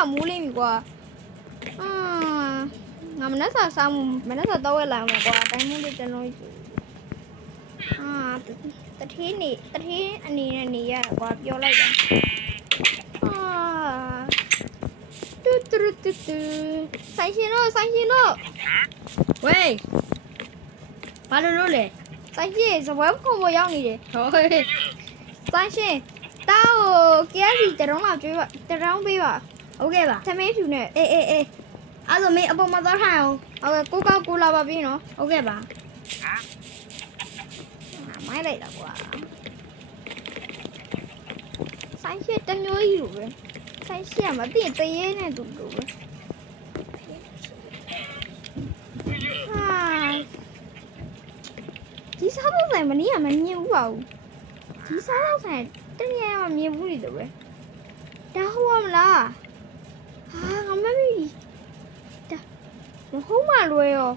တော့မူးလိမ့်ပြီကွာငါမနှက်စာစားမှုမနှက်စာတော့ဝဲလာမှာကွာတိုင်းမှုလေးတလုံးတထေးအနေနဲ့နေရကွာပြောလိုက်တာတူဆိုင်ရှင်လို့ဝေးဘာလို့လဲဆိုင်ရှင်စပွဲခုံပေါ်ရောက်နေတယ်ဟောဆိုင်ရှင်တောက်ကို KFC တရုံးလောက်ကျွေးပါတရုံးပေးပါဟုတ်ကဲ့ပါသမင်းဖြူနဲ့အေးအဲ့ဆိုမင်းအပေါ်မှာသွားထိုင်အောင်ဟုတ်ကဲ့ကိုလာပါပြီနော်ဟုတ်ကဲ့ပါမိုင်းလိုက်တာကွာဆိုင်ရှင်တမျိုးကြီးလိုပဲဆိုင်ရှင်ကမသိရင်တရေနဲ့တူတူပဲဒီစားဖို့ဆိုင်မနေ့ကမမြင်ဘူးပါဘူးဒီစားဖို့ဆိုင်တကယ်မှမြင်ဘူးလေတော့ပဲဒါဟုတ်မလားငါမမေ့ဒါမဟုတ်မှလွယ်ရော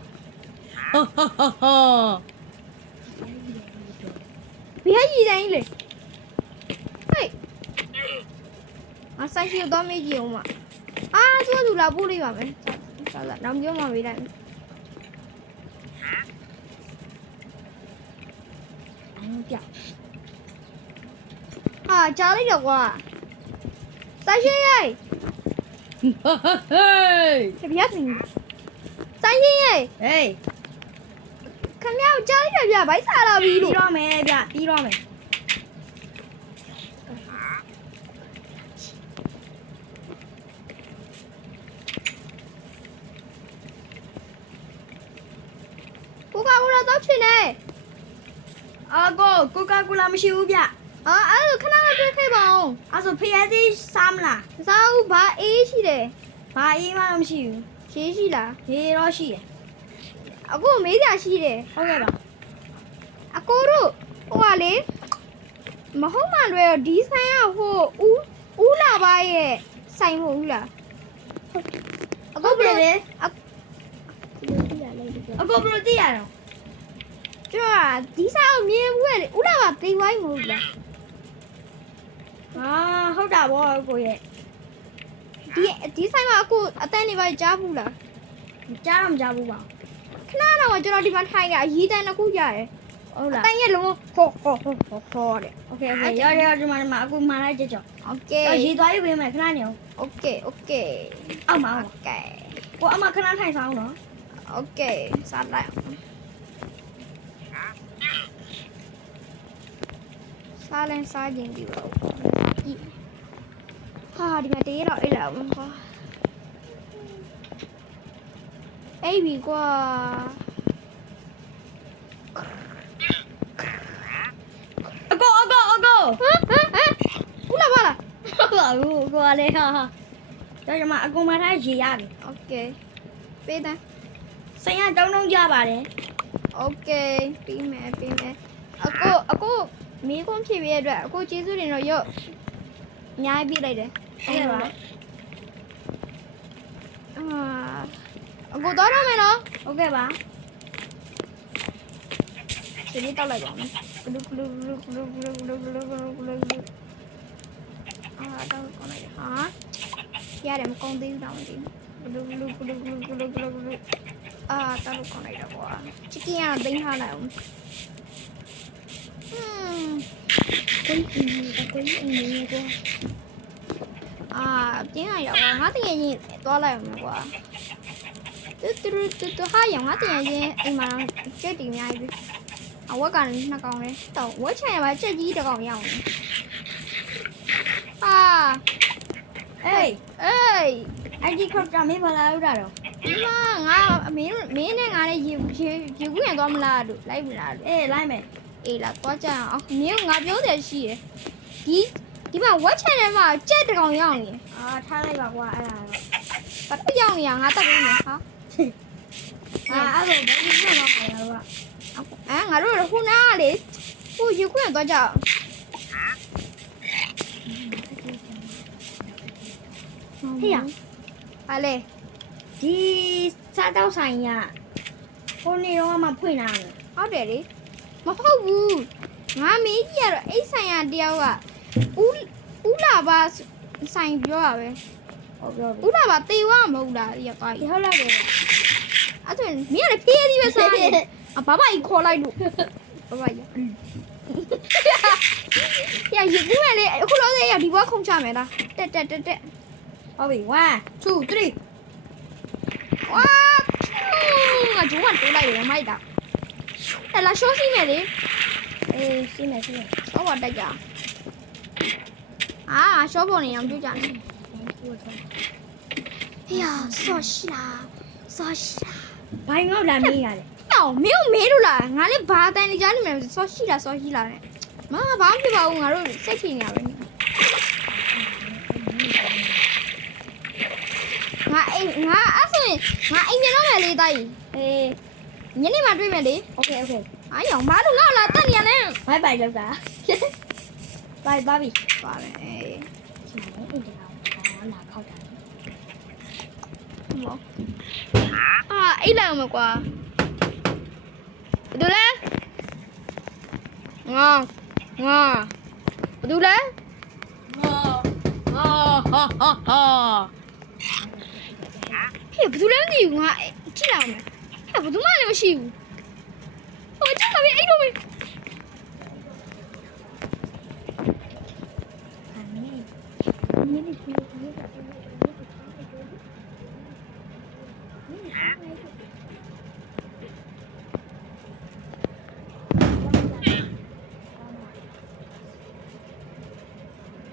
ဘယ်ရည်တိုင်းလေဟေးဆိုင်ရှိတော့မေးကြည့်အောင်မသူကလာပို့လိုက်ပါမယ်စားတော့ပြောမှမေးလိုက်ပြကြားလိုက်တော့ကွာဆိုင်ရှိရိုက်ဟေးပြတ်နေဆိုင်ရှိရိုက်ဟေးခမရောက်ကြားလိုက်တော့ဗျဘိုက်စားလာပြီလို့ပြီးတော့မယ်ဗျပြီးတော့မယ်တော့ချင်နေကိုကာကိုလာမရှိဘူးဗျအဲ့လိုခဏလေးတွေ့ခဲ့ပါအောင်အဲ့ဆိုဖျက်သေးစားမလားစားဦးဘာအေးရှိတယ်ဘာအေးမှမရှိဘူးရှေးရှိလားရေတော့ရှိတယ်အခုမေးကြရှိတယ်ဟုတ်ကဲ့ပါအကိုတို့ဟိုကလေမဟုတ်မှလွယ်တော့ဒီဆိုင်ကဟိုဦးလာပါရဲ့ဆိုင်မဟုတ်ဘူးလားအကိုဘယ်လဲအကိုဘယ်လိုသိရတော့ကျတော့ဒီစားကိုမြင်ဘူးလေဦးလာပါတိမ်ဝိုင်းမဟုတ်လားဟုတ်တာဗောကိုရဲ့ဒီဆိုင်မှာအခုအတန်းနေပါကြားဘူးလားကြားတော့မကြားဘူးပါခဏတော့ကျွန်တော်ဒီမှာထိုင်ရအရေးတန်းတစ်ခုရတယ်ဟုတ်လားတန်းရဲ့လုံးဟောတဲ့โอเคရဒီမှာအခုမှလိုက်ကြကြောโอเคရေးသွားရေးပေးမယ်ခဏနေအောင်โอเคအောက်မှာโอเคကိုအမခဏထိုင်ဆောင်နော်โอเคစားလိုက်စားခြင်းဒီပါဒီမှာတေးတော့အိတ်လာအောင်ကွာအိတ်ပြီကွာအကိုဦးလာပါလားဟုတ်ပါဘူးကိုကလည်းဟာဒါကြောင့်အကုန်မထားရေရတယ်โอเคပေးတယ်ဆိုင်ကတုံးကြပါတယ်โอเคပြီးမယ်အကိုမီးကွန်ဖြစ်ပြရဲ့အတွက်အခုကျေးဇူးတင်တော့ရုပ်အများကြီးပြလိုက်တယ်ဟုတ်ကဲ့ပါအခုတော့မယ်နော်ဟုတ်ကဲ့ပါဒီနေ့တောက်လိုက်ပါမယ်တောက်ကောင်းလိုက်တောက်ကောင်းရတယ်မကုန်သေးဘူးတော့မသိဘူးတောက်ကောင်းလိုက်တော့ကွာချစ်ကင်းကတော့သိမ်းထားလိုက်အောင်ကိုင်းနေကွာပြင်းရတော့ငါတကယ်ချင်းသွားလိုက်အောင်ကွာတူဟာရောငါတကယ်ချင်းအိမ်မှာကြက်တီအများကြီးပဲအဝက်ကလည်းနှစ်ကောင်လဲတော့ဝက်ချင်ရပါကြက်ကြီးတစ်ကောင်ရအောင်အဲ့ဒီခေါက်တာမေးပါလားဦးတာတော့ဒီမှာငါမင်းနဲ့ငါနဲ့ရေကူးရင်သွားမလားလို့လိုက်မလားလို့လိုက်မယ်အေးလာသွားကြအောင်မင်းငါပြောတယ်ရှိတယ်ဒီမှာဝက်ချန်ထဲမှာကြက်တကောင်ရောက်နေထားလိုက်ပါကွာအဲ့ဒါတော့ဘာတစ်ယောက်နေရငါတက်ပေးမယ်ဟာအဲ့လိုဘယ်လိုလုပ်မှာလဲကွာငါတို့ခုနကလေဟိုရေကူးရင်သွားကြအောင်ဟေ့ရဟာလေဒီစားတော့ဆိုင်ကကိုနေတော့မှဖွင့်လာတယ်ဟုတ်တယ်လေမဟုတ်ဘူးငါမေးကြီးကတော့အိတ်ဆိုင်ရတယောက်ကဦးလာပါဆိုင်ပြောရပဲဩ ဟုတ်ပြောပြီ ဦးလာပါတေဝါမဟုတ်လားဒီကွာ ဒီဟုတ်လားတယ် အဲ့ဒါမင်းကလည်းဖေးသေးပဲစားနေအဘဘကြီးခေါ်လိုက်လို့ဘဘကြီးရရဘူးမလေးအခုလောဆယ်ရဒီဘွားခုံချမယ်လားတက် ဟုတ်ပြီ1 2 3 ဝါငါဂျုံကတိုးလိုက်တယ်မိုက်တာဟဲ့လာရှော့စီးမယ်လေ အေးစီးမယ်စီးမယ် ဟောပါတက်ကြအာရှော့ပေါ်နေအောင်ကြည့်ကြမယ်ဟေးဆော့ရှိလားဆော့ရှိလား ဘိုင်းငေါ့လာမေးရတယ် ဟောမင်းကိုမေးလို့လားငါလည်းဘာတန်နေကြနေမယ်ဆော့ရှိလားဆော့ရှိလားနဲ့မဘာမှဖြစ်ပါဘူးငါတို့စိတ်ဖြေနေရပဲငါအဲ့ဆိုရင်ငါအိမ်ပြန်တော့မယ်လေတာကြီး အေး ညနေမှတွေ့မယ်လေ โอเคโอเค အားရောင်ဘာလို့ငါ့လာတက်နေရလဲ ဘိုင်ဘိုင်လောက်တာဘိုင်ဘာဘီ ပါမယ်အေး ဒီမှာအင်တာဟောလာခောက်တာ မောအိတ်လိုက်အောင်မကွာဘာလို့လဲငါဘာလို့လဲ ဟဲ့ဘယ်သူလဲမသိဘူးငါကြည့်လိုက်အောင်ဟဲ့ဘယ်သူမှလည်းမရှိဘူးဟိုကြည့်ပါပြီအဲ့လိုပဲ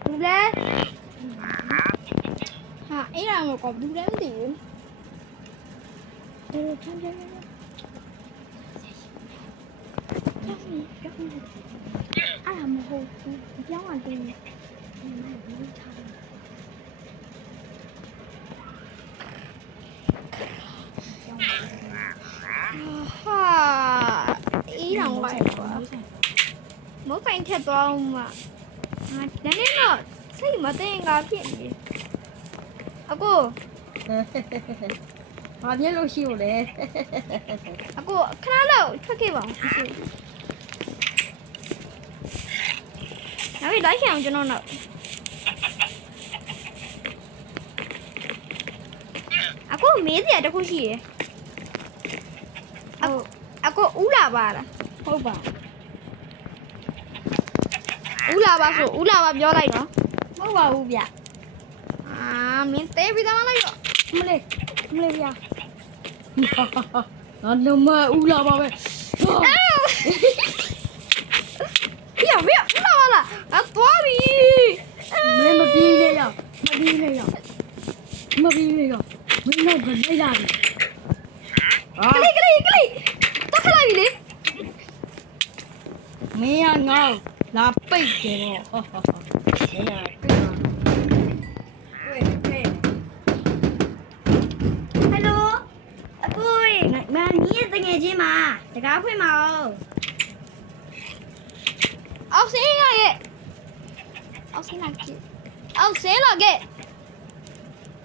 ဘူးလဲဟာအဲ့ဒါမကောဘူးလဲမသိဘူး အေးချမ်းချမ်း အဲ့ဒါမဟုတ်ဘူးပြောင်းရတယ်ဟာအေးတော့ပါကွာမဖိုင်ထက်တော့မှဒါနဲ့တော့စိတ်မသိငါဖြစ်နေအကို ဘာပြလို့ရှိလို့လဲ အကိုခဏလောက်ထွက်ခဲ့ပါဦးနောက်ပြီးလိုက်ချင်အောင်ကျွန်တော်တော့အကိုမေးစရာတစ်ခုရှိတယ်အကိုဦးလာပါလား ဟုတ်ပါ ဦးလာပါဆိုဦးလာပါပြောလိုက်နော် ဟုတ်ပါဘူးဗျ အာမင်းတဲပြီးသားမလိုက်တော့ မလေးဗျာငါနမဦးလာပါပဲ ပြရမဦးလာပါလားအသွားပြီ မင်းမပြီးလေရမပြီးလေရမင်းတော့လိုက်လာပြီ ကလေးတက်ခလိုက်ပြီလေ မင်းကငါ့လာပိတ်တယ်တော့မင်းကဟယ်လိုအကိုမညီရဲ့တငယ်ချင်းမှာတကားဖွင့်မအောင် အောက်ဆင်းရရဲ့အောက်ဆင်းလာခဲ့အောက်ဆင်းလာခဲ့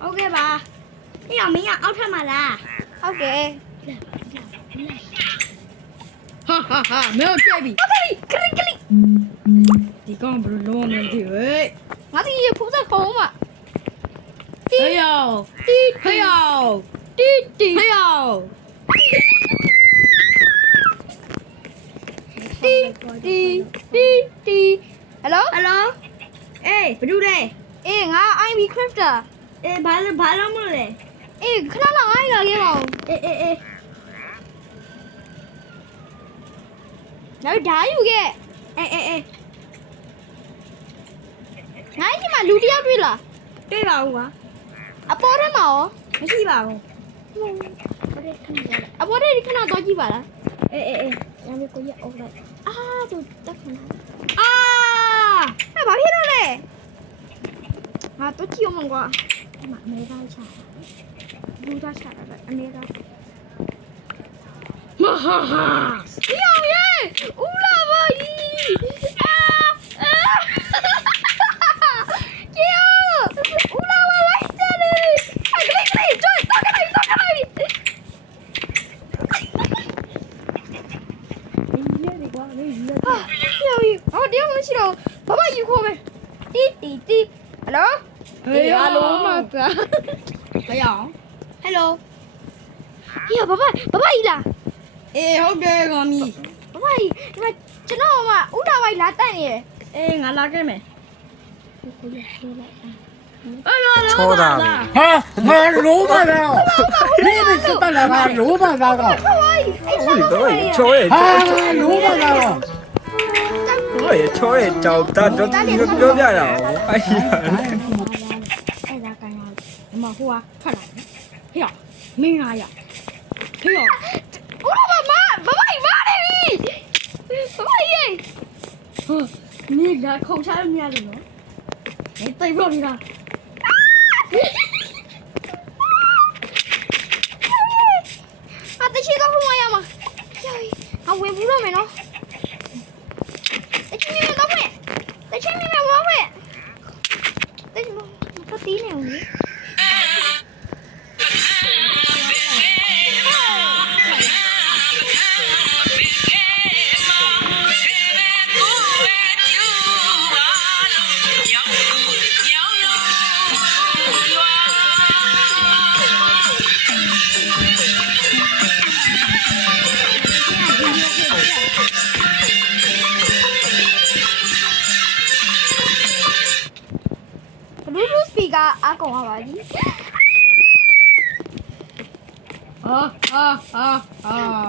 ဟုတ်ကဲ့ပါမင်းမင်းအောက်ထပ်မှာလား ဟုတ်ကဲ့ ဟာမင်းတွေ့ပြီ ကလေး ဒီကောင်ဘယ်လိုလုံးမလဲဒီဝေး ငါဒီရဖူးစားခုံးမှာ ဟေးယောဟေးယော တီ ဟေးယော တီဟယ်လို ဟယ်လိုအေးဘယ်သူလဲ အေးငါ IB crafter အေးဘာလုံးမလဲ အေးခဏလောက်ငါလာခဲ့ပါဦး အေး နောက်ဓာယူခဲ့ အေး ငါဒီမှာလူတယောက်တွေ့လား တွေ့ပါဦးကွာ အပေါ်ထဲမှာရော မရှိပါဘူး အပေါ်ထဲခဏတော့ကြည့်ပါလား အေး ညမေကိုရအောင်လိုက်အာသူတက်ခဏ အာ ဟဲ့ဘာဖြစ်လို့လဲငါတော့ကြည့်အောင်ကွာ ဒီမှာအမေသားချာ လူသားချတာပဲအနေသား မဟာဟာ ဒီအောင်ရဲ့ဦးလာပါကြီးကျေဦးလာပါလိုက်တယ်ကလေးကျွတ်တော့ကလေး ဒီကွာမင်းကြီး ဟာပြောပြီဟောတရားမရှိတော့ဘာယူခေါ်မယ်တီဟယ်လို Hello မသားဘယ်အောင် Hello ဟေးဘဘကြီးလား အေးဟုတ်တယ်ကောင်မီ ဘဘကြီးဒီမှာကျွန်တော်ကဥတာပိုင်းလာတက်နေတယ် အေးငါလာခဲ့မယ် ကိုရဆိုးလိုက် ချောတာပဲ ဟာငါလိုပါတော့ဒီမစတလာကလိုပါတော့ ဘဘကြီးအဲ့ ဟိုတော့ချောရဲ့ ဟာလိုပါတော့ ဟိုရဲ့ချောရဲ့ကြောက်တာတော့ပြောပြရအောင်အဲ့ဒီ အဲ့ဒါကန်ရဒီမှာဟိုကထွက်လာတယ်ဟေ့ရမင်းငါရဟေ့ရ ဥတာဘကြီးမာနေပြီဘဘကြီး နေကခုံချရမရလို့နော်နေတိတ်ပြောနေတာ တချီတော့ဖုန်းမရမှာအဝင်ဘူးတော့မယ်နော်တချီမတော့မယ်တချီမတော့မယ်တချီမတော့တီးနေဦးလေ Bluetooth speaker အကောင်ပါပါကြီး ဟာ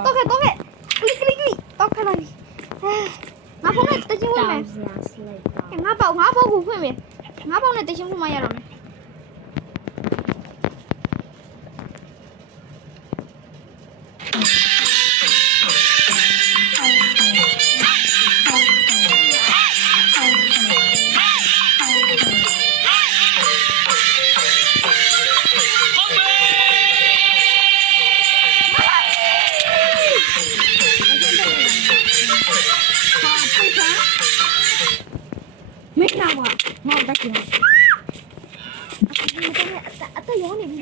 တော့ခဲ့ကလစ်တော့ခလိုက်ငါဖုန်းနဲ့တချင်ဝင်မယ်ငါပေါ့ကိုဖွင့်မယ်ငါပေါ့နဲ့တချင်ဖွင့်မရတော့မယ် မင်းလာပါငါတက်ကြည့် အတရောနေပြီ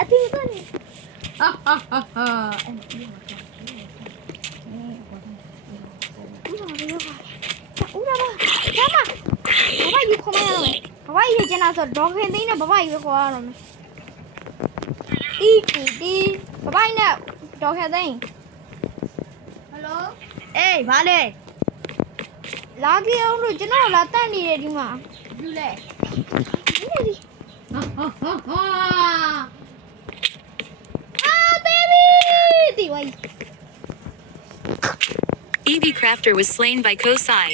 အတေးတော့နေ ဟာဥအဲ့ရာဘာကျမဘဘယူခေါ်မရတော့မယ်ဘဘယူကျန်တာဆိုဒေါခင်သိန်းနဲ့ဘဘယူခေါ်ရတော့မယ်ဒီဘဘနဲ့ဒေါခင်သိန်း Hello အေးဘာလဲ လာကြည့်အောင်လို့ကျွန်တော်လာတက်နေတယ်ဒီမှာ ဘူးလဲ ဒီနေဒီ ဟာ baby ဒီဝိုင်း EV Crafter was slain by Kosai.